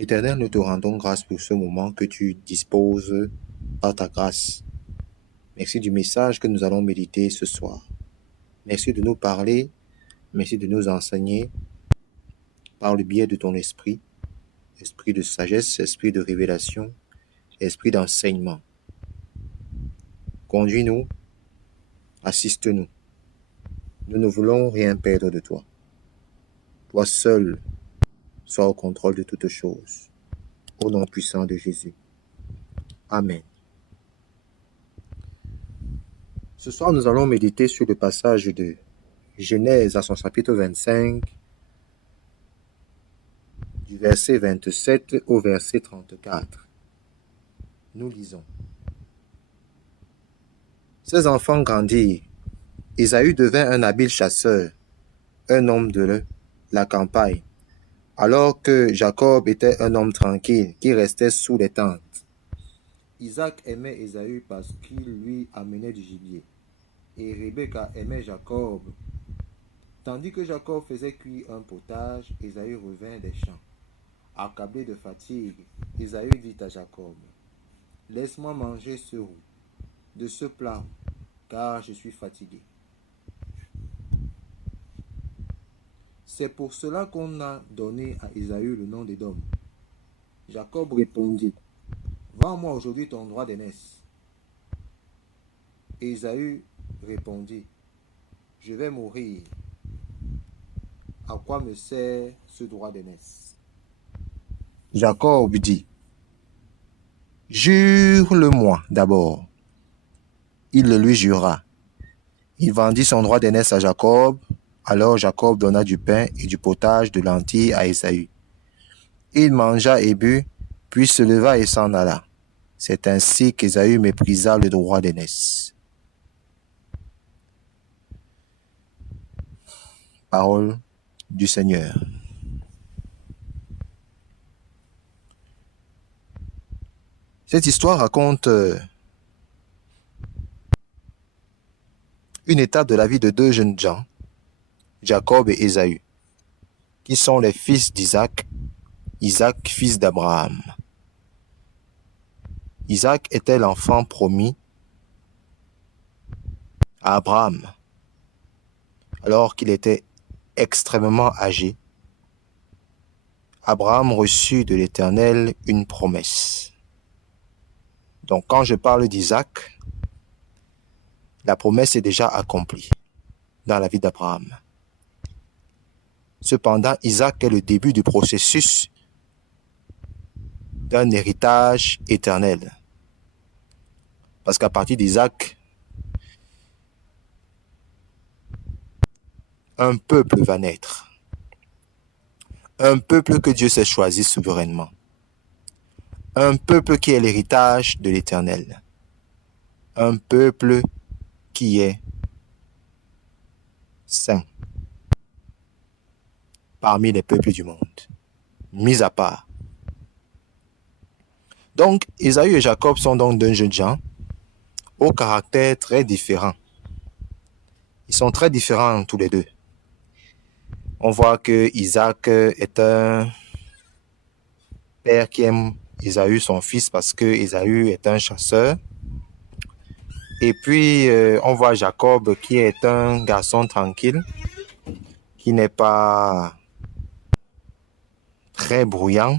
Éternel, nous te rendons grâce pour ce moment que tu disposes par ta grâce. Merci du message que nous allons méditer ce soir. Merci de nous parler, merci de nous enseigner par le biais de ton esprit, esprit de sagesse, esprit de révélation, esprit d'enseignement. Conduis-nous, assiste-nous. Nous ne voulons rien perdre de toi. Toi seul sois au contrôle de toutes choses. Au nom puissant de Jésus. Amen. Ce soir, nous allons méditer sur le passage de Genèse à son chapitre 25, du verset 27 au verset 34. Nous lisons. Ses enfants grandirent. Ésaü devint un habile chasseur, un homme de la campagne, alors que Jacob était un homme tranquille qui restait sous les tentes. Isaac aimait Ésaü parce qu'il lui amenait du gibier, et Rebecca aimait Jacob. Tandis que Jacob faisait cuire un potage, Ésaü revint des champs. Accablé de fatigue, Ésaü dit à Jacob, « Laisse-moi manger ce roux, de ce plat, car je suis fatigué. » C'est pour cela qu'on a donné à Ésaü le nom d'Édom. Jacob répondit, « Vends-moi aujourd'hui ton droit d'aînesse. » Ésaü répondit, « Je vais mourir. À quoi me sert ce droit d'aînesse? » Jacob dit, « Jure-le-moi d'abord. » Il le lui jura. Il vendit son droit d'aînesse à Jacob. Alors Jacob donna du pain et du potage de lentilles à Ésaü. Il mangea et but, puis se leva et s'en alla. C'est ainsi qu'Ésaü méprisa le droit d'aînesse. Parole du Seigneur. Cette histoire raconte une étape de la vie de deux jeunes gens, Jacob et Ésaü, qui sont les fils d'Isaac, Isaac fils d'Abraham. Isaac était l'enfant promis à Abraham, alors qu'il était extrêmement âgé. Abraham reçut de l'Éternel une promesse. Donc quand je parle d'Isaac, la promesse est déjà accomplie dans la vie d'Abraham. Cependant, Isaac est le début du processus d'un héritage éternel. Parce qu'à partir d'Isaac, un peuple va naître. Un peuple que Dieu s'est choisi souverainement. Un peuple qui est l'héritage de l'Éternel. Un peuple qui est saint parmi les peuples du monde, mis à part. Donc, Ésaü et Jacob sont donc deux jeunes gens au caractère très différent. Ils sont très différents tous les deux. On voit que Isaac est un père qui aime Ésaü, son fils, parce que Ésaü est un chasseur. Et puis, on voit Jacob qui est un garçon tranquille, qui n'est pas très bruyant,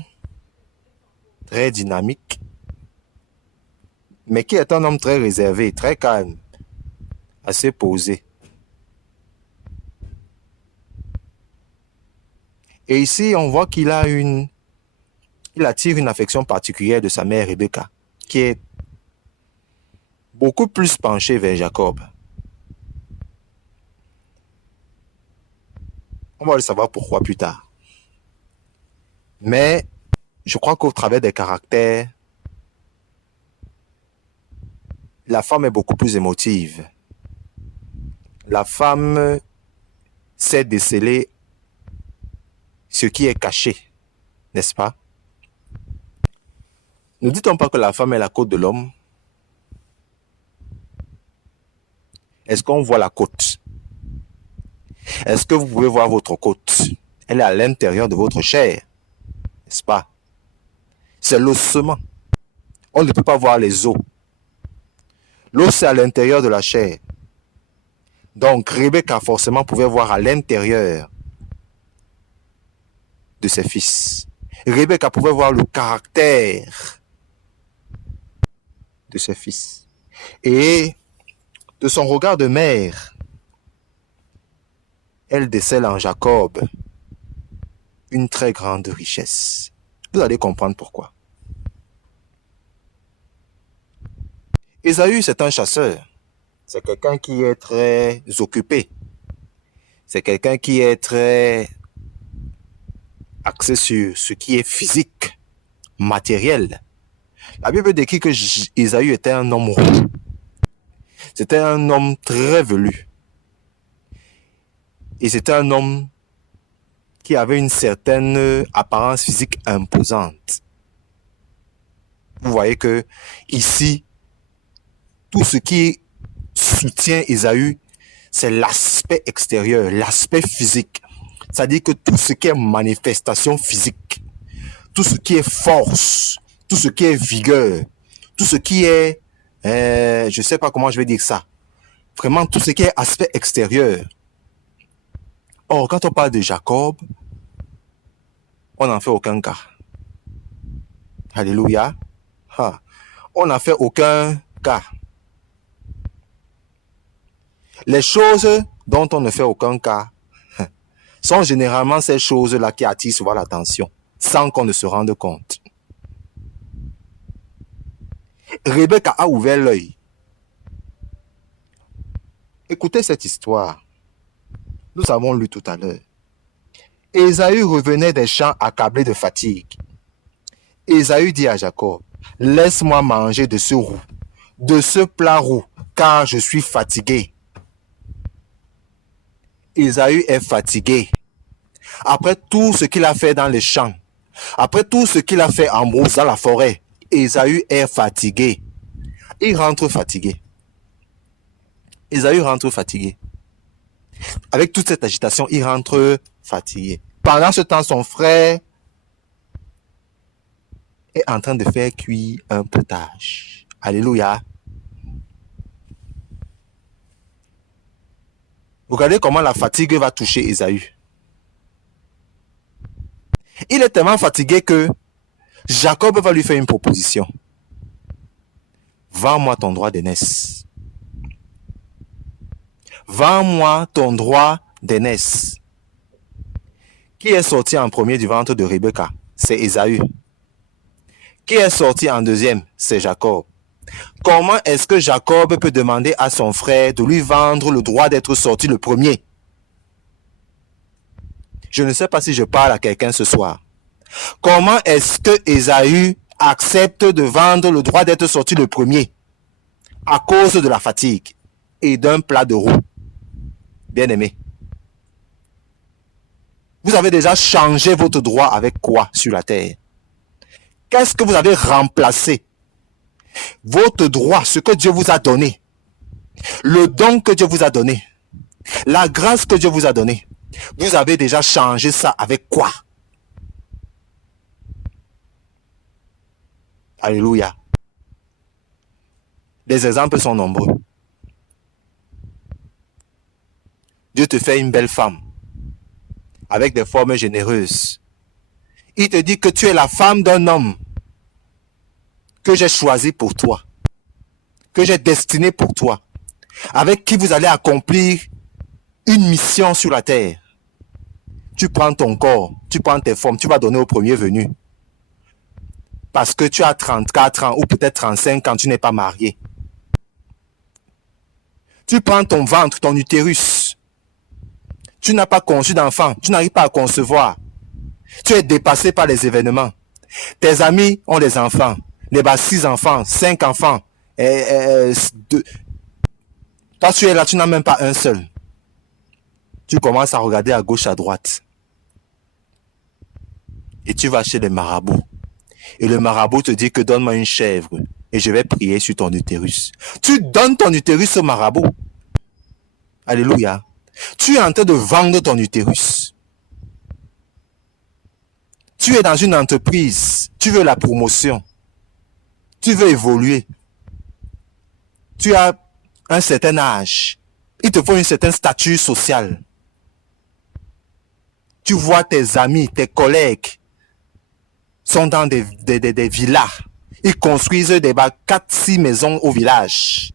très dynamique, mais qui est un homme très réservé, très calme, assez posé. Et ici, on voit qu'il attire une affection particulière de sa mère Rebecca, qui est beaucoup plus penchée vers Jacob. On va le savoir pourquoi plus tard. Mais je crois qu'au travers des caractères, la femme est beaucoup plus émotive. La femme sait déceler ce qui est caché, n'est-ce pas? Ne dit-on pas que la femme est la côte de l'homme? Est-ce qu'on voit la côte? Est-ce que vous pouvez voir votre côte? Elle est à l'intérieur de votre chair, n'est-ce pas? C'est l'ossement. On ne peut pas voir les os. L'os, c'est à l'intérieur de la chair. Donc, Rebecca forcément pouvait voir à l'intérieur de ses fils. Rebecca pouvait voir le caractère de ses fils. Et de son regard de mère, elle décèle en Jacob une très grande richesse. Vous allez comprendre pourquoi. Ésaü, c'est un chasseur. C'est quelqu'un qui est très occupé. C'est quelqu'un qui est très axé sur ce qui est physique, matériel. La Bible décrit que Ésaü était un homme roux. C'était un homme très velu. Et c'était un homme qui avait une certaine apparence physique imposante. Vous voyez que ici, tout ce qui soutient Ésaü, c'est l'aspect extérieur, l'aspect physique. C'est-à-dire que tout ce qui est manifestation physique, tout ce qui est force, tout ce qui est vigueur, tout ce qui est, je ne sais pas comment je vais dire ça, vraiment tout ce qui est aspect extérieur. Or, quand on parle de Jacob, on n'en fait aucun cas. Alléluia. On n'en fait aucun cas. Les choses dont on ne fait aucun cas sont généralement ces choses-là qui attirent souvent l'attention, sans qu'on ne se rende compte. Rebecca a ouvert l'œil. Écoutez cette histoire. Nous avons lu tout à l'heure. Ésaü revenait des champs accablé de fatigue. Ésaü dit à Jacob, « Laisse-moi manger de ce roux, de ce plat roux, car je suis fatigué. » Ésaü est fatigué. Après tout ce qu'il a fait dans les champs, après tout ce qu'il a fait en brousse dans la forêt, Ésaü est fatigué. Il rentre fatigué. Ésaü rentre fatigué. Avec toute cette agitation, il rentre fatigué. Pendant ce temps, son frère est en train de faire cuire un potage. Alléluia. Regardez comment la fatigue va toucher Ésaü. Il est tellement fatigué que Jacob va lui faire une proposition. Vends-moi ton droit d'aînesse. Vends-moi ton droit d'aînesse. Qui est sorti en premier du ventre de Rebecca? C'est Ésaü. Qui est sorti en deuxième? C'est Jacob. Comment est-ce que Jacob peut demander à son frère de lui vendre le droit d'être sorti le premier? Je ne sais pas si je parle à quelqu'un ce soir. Comment est-ce que Ésaü accepte de vendre le droit d'être sorti le premier? À cause de la fatigue et d'un plat de roux. Bien-aimé, vous avez déjà changé votre droit avec quoi sur la terre? Qu'est-ce que vous avez remplacé? Votre droit, ce que Dieu vous a donné, le don que Dieu vous a donné, la grâce que Dieu vous a donnée, vous avez déjà changé ça avec quoi? Alléluia. Les exemples sont nombreux. Dieu te fait une belle femme avec des formes généreuses. Il te dit que tu es la femme d'un homme que j'ai choisi pour toi, que j'ai destiné pour toi, avec qui vous allez accomplir une mission sur la terre. Tu prends ton corps, tu prends tes formes, tu vas donner au premier venu. Parce que tu as 34 ans ou peut-être 35 ans, tu n'es pas marié. Tu prends ton ventre, ton utérus. Tu n'as pas conçu d'enfant, tu n'arrives pas à concevoir. Tu es dépassé par les événements. Tes amis ont des enfants. Les 6 enfants, 5 enfants. Toi, tu es là, tu n'as même pas un seul. Tu commences à regarder à gauche, à droite. Et tu vas chez les marabouts. Et le marabout te dit que donne-moi une chèvre et je vais prier sur ton utérus. Tu donnes ton utérus au marabout. Alléluia. Tu es en train de vendre ton utérus. Tu es dans une entreprise, tu veux la promotion, tu veux évoluer, tu as un certain âge, il te faut un certain statut social. Tu vois tes amis, tes collègues sont dans des villas. Ils construisent des 4-6 maisons au village.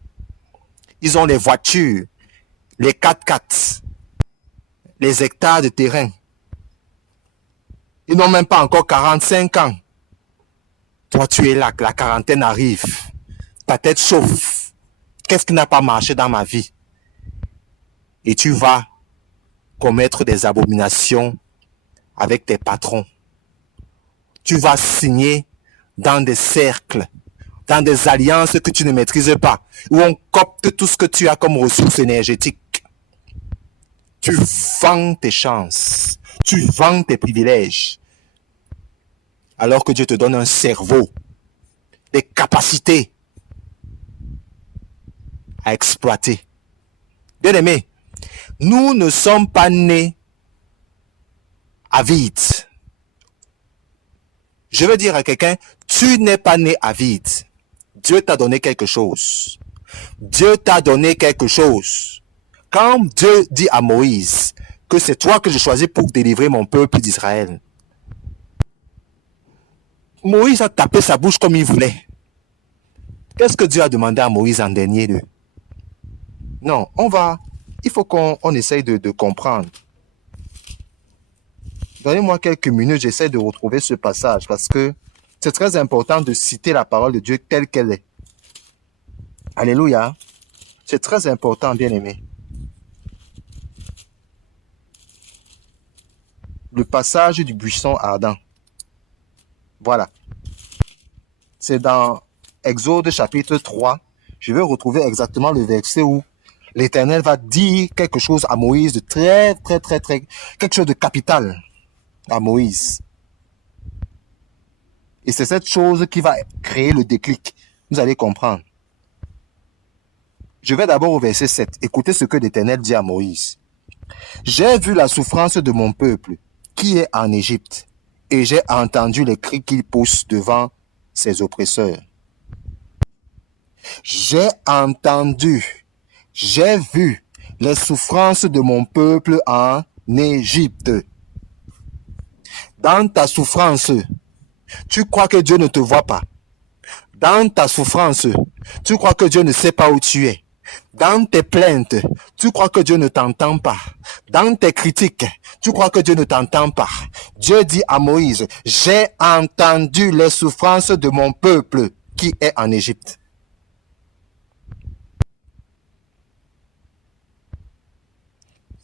Ils ont les voitures, les 4x4, les hectares de terrain. Ils n'ont même pas encore 45 ans. Toi, tu es là, la quarantaine arrive. Ta tête chauffe. Qu'est-ce qui n'a pas marché dans ma vie? Et tu vas commettre des abominations avec tes patrons. Tu vas signer dans des cercles, dans des alliances que tu ne maîtrises pas, où on copte tout ce que tu as comme ressources énergétiques. Tu vends tes chances, tu vends tes privilèges, alors que Dieu te donne un cerveau, des capacités à exploiter. Bien-aimés, nous ne sommes pas nés avides. Je veux dire à quelqu'un, tu n'es pas né avide. Dieu t'a donné quelque chose. Dieu t'a donné quelque chose. Quand Dieu dit à Moïse que c'est toi que je choisis pour délivrer mon peuple d'Israël, Moïse a tapé sa bouche comme il voulait. Qu'est-ce que Dieu a demandé à Moïse en dernier lieu? Non, il faut qu'on essaye de comprendre. Donnez-moi quelques minutes, j'essaie de retrouver ce passage parce que c'est très important de citer la parole de Dieu telle qu'elle est. Alléluia. C'est très important, bien-aimé. Le passage du buisson ardent. Voilà. C'est dans Exode chapitre 3. Je vais retrouver exactement le verset où l'Éternel va dire quelque chose à Moïse de très, quelque chose de capital à Moïse. Et c'est cette chose qui va créer le déclic. Vous allez comprendre. Je vais d'abord au verset 7. Écoutez ce que l'Éternel dit à Moïse. J'ai vu la souffrance de mon peuple qui est en Égypte, et j'ai entendu les cris qu'il pousse devant ses oppresseurs. J'ai entendu, j'ai vu les souffrances de mon peuple en Égypte. Dans ta souffrance, tu crois que Dieu ne te voit pas. Dans ta souffrance, tu crois que Dieu ne sait pas où tu es. Dans tes plaintes, tu crois que Dieu ne t'entend pas. Dans tes critiques, tu crois que Dieu ne t'entend pas. Dieu dit à Moïse, j'ai entendu les souffrances de mon peuple qui est en Égypte.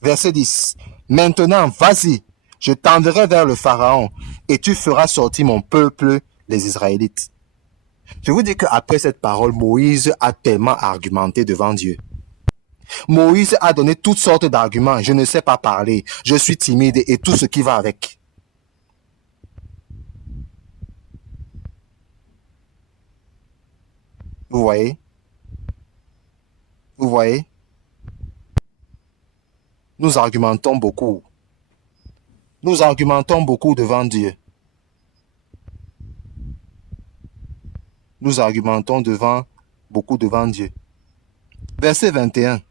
Verset 10. Maintenant, vas-y, je t'enverrai vers le Pharaon et tu feras sortir mon peuple, les Israélites. Je vous dis qu'après cette parole, Moïse a tellement argumenté devant Dieu. Moïse a donné toutes sortes d'arguments. Je ne sais pas parler, je suis timide et tout ce qui va avec. Vous voyez? Vous voyez? Nous argumentons beaucoup. Nous argumentons beaucoup devant Dieu. Nous argumentons beaucoup devant Dieu. Verset 21.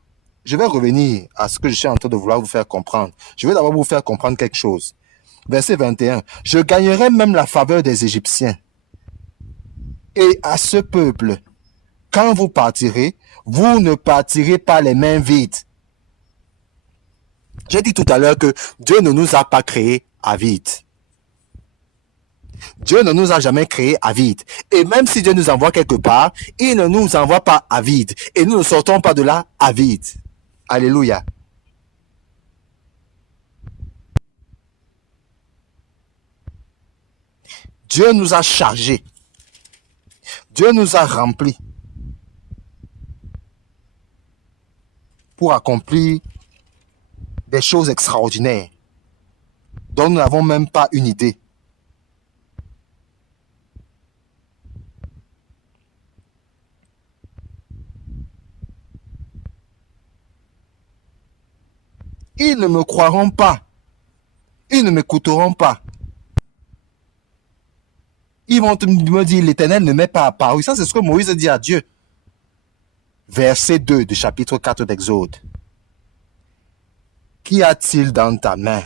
Je vais revenir à ce que je suis en train de vouloir vous faire comprendre. Je vais d'abord vous faire comprendre quelque chose. Verset 21. Je gagnerai même la faveur des Égyptiens. Et à ce peuple, quand vous partirez, vous ne partirez pas les mains vides. J'ai dit tout à l'heure que Dieu ne nous a pas créés avides. Dieu ne nous a jamais créés avides. Et même si Dieu nous envoie quelque part, il ne nous envoie pas avides. Et nous ne sortons pas de là avides. Alléluia. Dieu nous a chargés. Dieu nous a remplis pour accomplir des choses extraordinaires dont nous n'avons même pas une idée. Ils ne me croiront pas. Ils ne m'écouteront pas. Ils vont me dire, l'Éternel ne m'est pas apparu. Ça, c'est ce que Moïse dit à Dieu. Verset 2 du chapitre 4 d'Exode. Qu'y a-t-il dans ta main?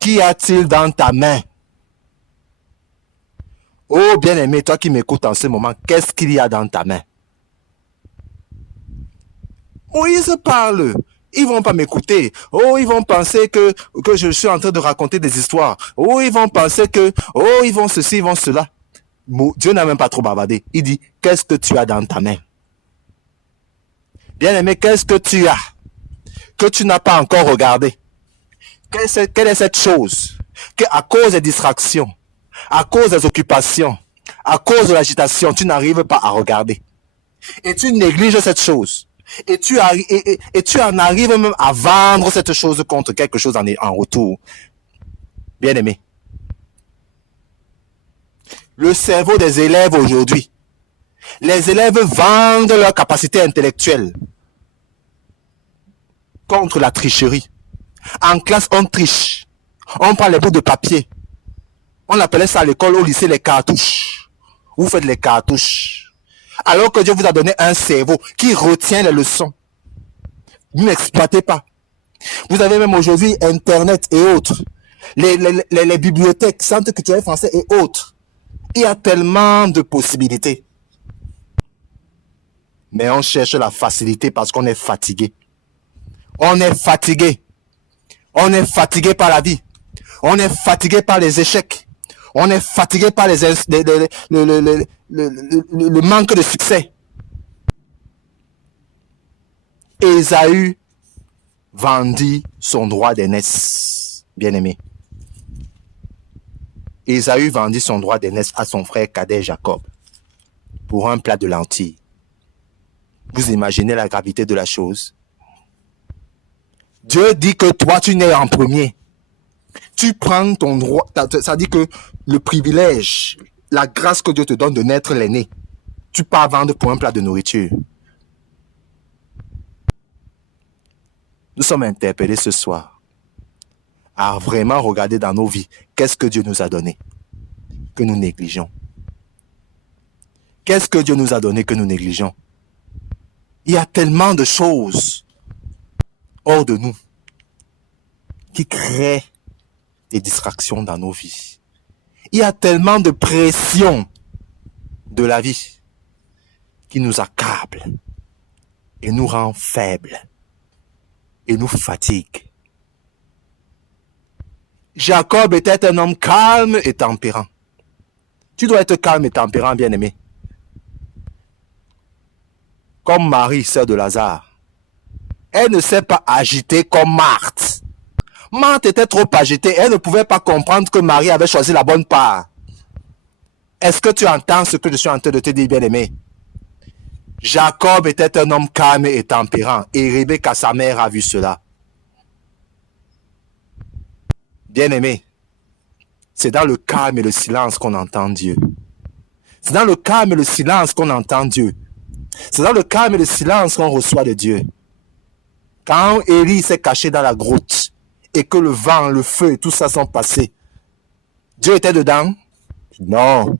Qu'y a-t-il dans ta main? Oh, bien-aimé, toi qui m'écoutes en ce moment, qu'est-ce qu'il y a dans ta main? Moïse parle. Ils vont pas m'écouter. Oh, ils vont penser que je suis en train de raconter des histoires. Oh, ils vont penser que, oh, ils vont ceci, ils vont cela. Dieu n'a même pas trop bavardé. Il dit, qu'est-ce que tu as dans ta main? Bien-aimé, qu'est-ce que tu as que tu n'as pas encore regardé? Quelle est cette chose que, à cause des distractions, à cause des occupations, à cause de l'agitation, tu n'arrives pas à regarder? Et tu négliges cette chose. Et tu en arrives même à vendre cette chose contre quelque chose en retour. Bien-aimé. Le cerveau des élèves aujourd'hui. Les élèves vendent leur capacité intellectuelle contre la tricherie. En classe, on triche. On prend les bouts de papier. On appelait ça à l'école, au lycée, les cartouches. Vous faites les cartouches. Alors que Dieu vous a donné un cerveau qui retient les leçons. Vous n'exploitez pas. Vous avez même aujourd'hui Internet et autres. Les bibliothèques, centres culturels français et autres. Il y a tellement de possibilités. Mais on cherche la facilité parce qu'on est fatigué. On est fatigué. On est fatigué par la vie. On est fatigué par les échecs. On est fatigué par le manque de succès. Ésaü vendit son droit d'aînesse, bien-aimé. Ésaü vendit son droit d'aînesse à son frère cadet Jacob pour un plat de lentilles. Vous imaginez la gravité de la chose? Dieu dit que toi, tu nais en premier. Tu prends ton droit, ça dit que le privilège, la grâce que Dieu te donne de naître l'aîné, tu pars vendre pour un plat de nourriture. Nous sommes interpellés ce soir à vraiment regarder dans nos vies qu'est-ce que Dieu nous a donné, que nous négligeons. Qu'est-ce que Dieu nous a donné que nous négligeons? Il y a tellement de choses hors de nous qui créent des distractions dans nos vies. Il y a tellement de pression de la vie qui nous accable et nous rend faibles et nous fatigue. Jacob était un homme calme et tempérant. Tu dois être calme et tempérant, bien-aimé. Comme Marie, sœur de Lazare. Elle ne s'est pas agitée comme Marthe. Marthe était trop agitée. Elle ne pouvait pas comprendre que Marie avait choisi la bonne part. Est-ce que tu entends ce que je suis en train de te dire, bien-aimé? Jacob était un homme calme et tempérant. Et Rebecca, sa mère, a vu cela. Bien-aimé, c'est dans le calme et le silence qu'on entend Dieu. C'est dans le calme et le silence qu'on entend Dieu. C'est dans le calme et le silence qu'on reçoit de Dieu. Quand Élie s'est caché dans la grotte et que le vent, le feu et tout ça sont passés, Dieu était dedans? Non.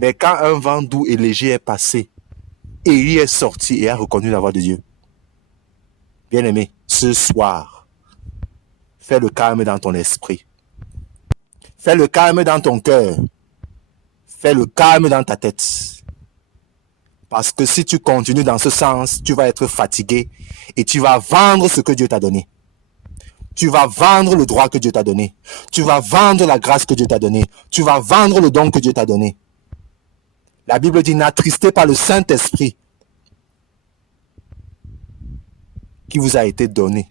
Mais quand un vent doux et léger est passé, Élie est sorti et a reconnu la voix de Dieu. Bien-aimé, ce soir, fais le calme dans ton esprit. Fais le calme dans ton cœur. Fais le calme dans ta tête. Parce que si tu continues dans ce sens, tu vas être fatigué et tu vas vendre ce que Dieu t'a donné. Tu vas vendre le droit que Dieu t'a donné. Tu vas vendre la grâce que Dieu t'a donnée. Tu vas vendre le don que Dieu t'a donné. La Bible dit, n'attristez pas le Saint-Esprit qui vous a été donné.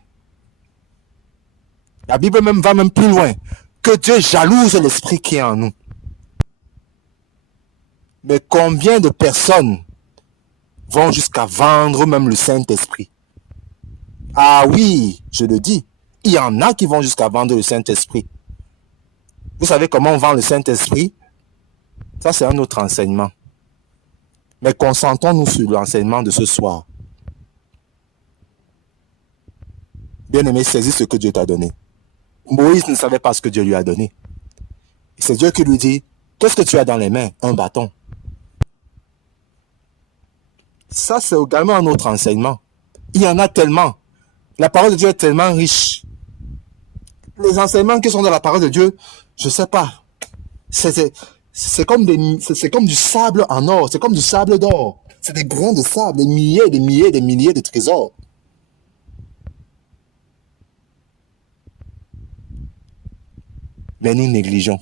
La Bible va même plus loin. Que Dieu jalouse l'esprit qui est en nous. Mais combien de personnes vont jusqu'à vendre même le Saint-Esprit? Ah oui, je le dis. Il y en a qui vont jusqu'à vendre le Saint-Esprit. Vous savez comment on vend le Saint-Esprit? Ça, c'est un autre enseignement. Mais concentrons-nous sur l'enseignement de ce soir. Bien-aimé, saisis ce que Dieu t'a donné. Moïse ne savait pas ce que Dieu lui a donné. C'est Dieu qui lui dit, qu'est-ce que tu as dans les mains? Un bâton. Ça, c'est également un autre enseignement. Il y en a tellement. La parole de Dieu est tellement riche. Les enseignements qui sont dans la parole de Dieu, je ne sais pas. C'est comme du sable en or. C'est comme du sable d'or. C'est des grains de sable, des milliers, des milliers, des milliers de trésors. Mais nous négligeons.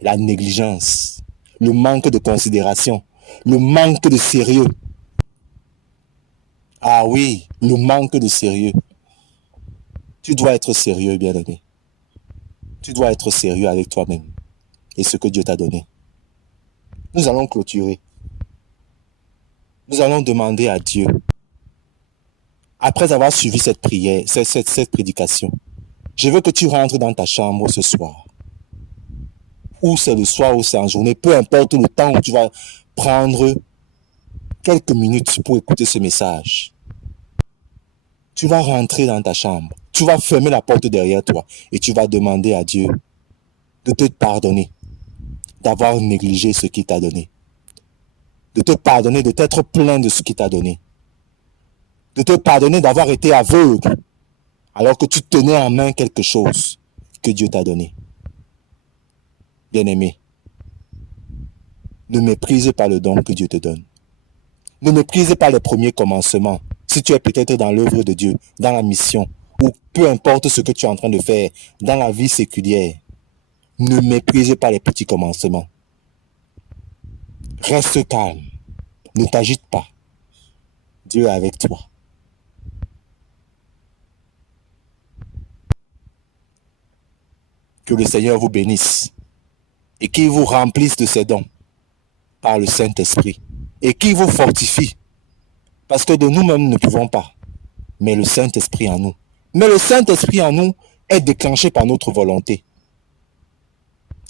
La négligence, le manque de considération, le manque de sérieux. Ah oui, le manque de sérieux. Tu dois être sérieux, bien-aimé. Tu dois être sérieux avec toi-même et ce que Dieu t'a donné. Nous allons clôturer. Nous allons demander à Dieu, après avoir suivi cette prière, cette prédication, je veux que tu rentres dans ta chambre ce soir. Ou c'est le soir ou c'est en journée, peu importe le temps où tu vas prendre quelques minutes pour écouter ce message. Tu vas rentrer dans ta chambre, tu vas fermer la porte derrière toi et tu vas demander à Dieu de te pardonner, d'avoir négligé ce qu'il t'a donné, de te pardonner de t'être plein de ce qu'il t'a donné, de te pardonner d'avoir été aveugle alors que tu tenais en main quelque chose que Dieu t'a donné. Bien-aimé, ne méprise pas le don que Dieu te donne. Ne méprise pas les premiers commencements. Si tu es peut-être dans l'œuvre de Dieu, dans la mission, ou peu importe ce que tu es en train de faire, dans la vie séculière, ne méprise pas les petits commencements. Reste calme. Ne t'agite pas. Dieu est avec toi. Que le Seigneur vous bénisse et qu'il vous remplisse de ses dons par le Saint-Esprit et qu'il vous fortifie. Parce que de nous-mêmes ne pouvons pas, mais le Saint-Esprit en nous. Mais le Saint-Esprit en nous est déclenché par notre volonté.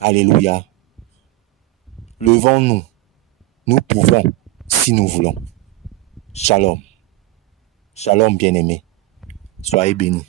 Alléluia. Levons-nous. Nous pouvons si nous voulons. Shalom. Shalom bien-aimés. Soyez bénis.